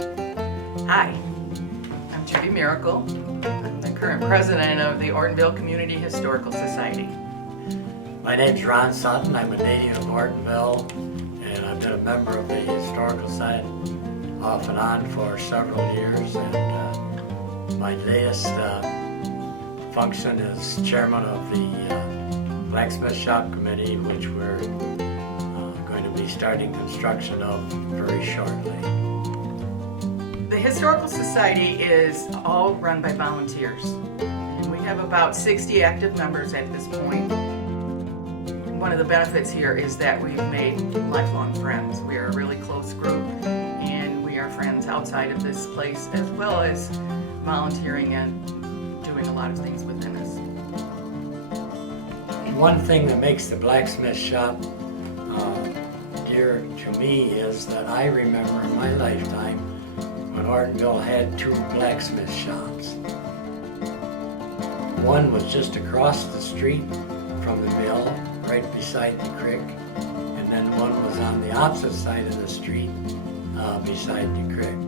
Hi, I'm Judy Miracle. I'm the current president of the Ortonville Community Historical Society. My name's Ron Sutton. I'm a native of Ortonville, and I've been a member of the Historical Society off and on for several years. And my latest function is chairman of the Blacksmith Shop committee, which we're going to be starting construction of very shortly. The Historical Society is all run by volunteers, and we have about 60 active members at this point. One of the benefits here is that we've made lifelong friends. We are a really close group, and we are friends outside of this place as well as volunteering and doing a lot of things within us. One thing that makes the Blacksmith Shop dear to me is that I remember in my lifetime when Ortonville had two blacksmith shops. One was just across the street from the mill, right beside the creek, and then one was on the opposite side of the street, beside the creek.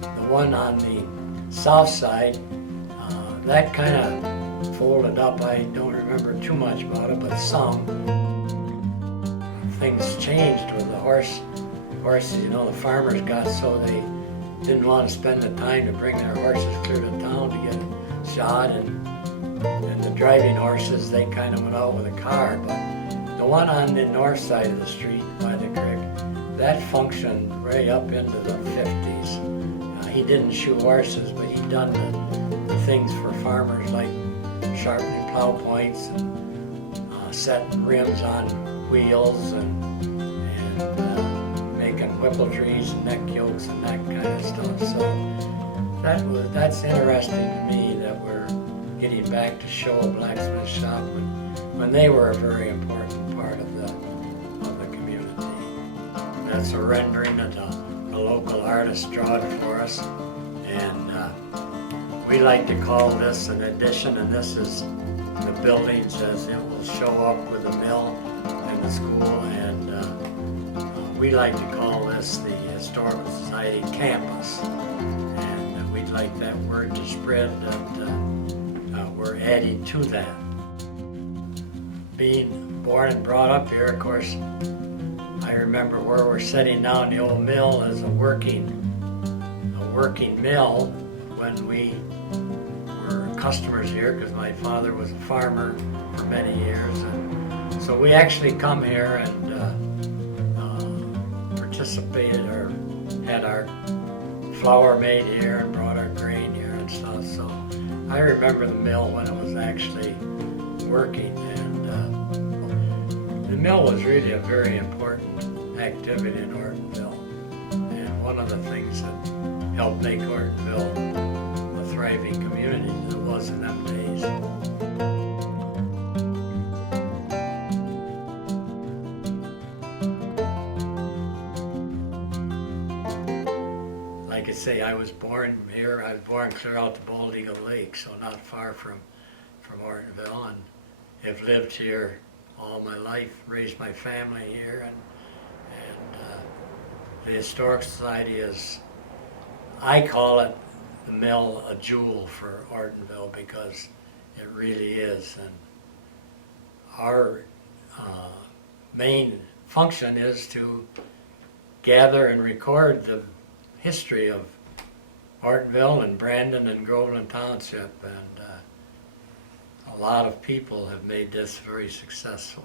The one on the south side, that kind of folded up. I don't remember too much about it, but some. Things changed with the horses, the farmers got so they didn't want to spend the time to bring their horses clear to town to get shod, and the driving horses, they kind of went out with a car. But the one on the north side of the street by the creek, that functioned right up into the 50s. He didn't shoe horses, but he'd done the things for farmers like sharpening plow points and setting rims on wheels and making whippletrees and neck yokes and that kind of stuff. So that's interesting to me that we're getting back to show a blacksmith shop when they were a very important part of the community. That's a rendering that the local artist drawed for us, and we like to call this an addition, and this is the buildings as it will show up with the mill and the school, and we like to call this the Historical Society Campus, and we'd like that word to spread that we're adding to that. Being born and brought up here, of course, I remember where we're sitting now in the old mill as a working mill when we were customers here, because my father was a farmer for many years, and so we actually come here and participated or had our flour made here and brought our grain here and stuff. So I remember the mill when it was actually working, and the mill was really a very important activity in Ortonville, and one of the things that helped make Ortonville a thriving community as it was in them days. Like I say, I was born here. I was born clear out to Bald Eagle Lake, so not far from Ortonville, and have lived here all my life, raised my family here, and the Historic Society is, I call it the mill, a jewel for Ortonville, because it really is. And our main function is to gather and record the history of Ortonville and Brandon and Groveland Township, and a lot of people have made this very successful.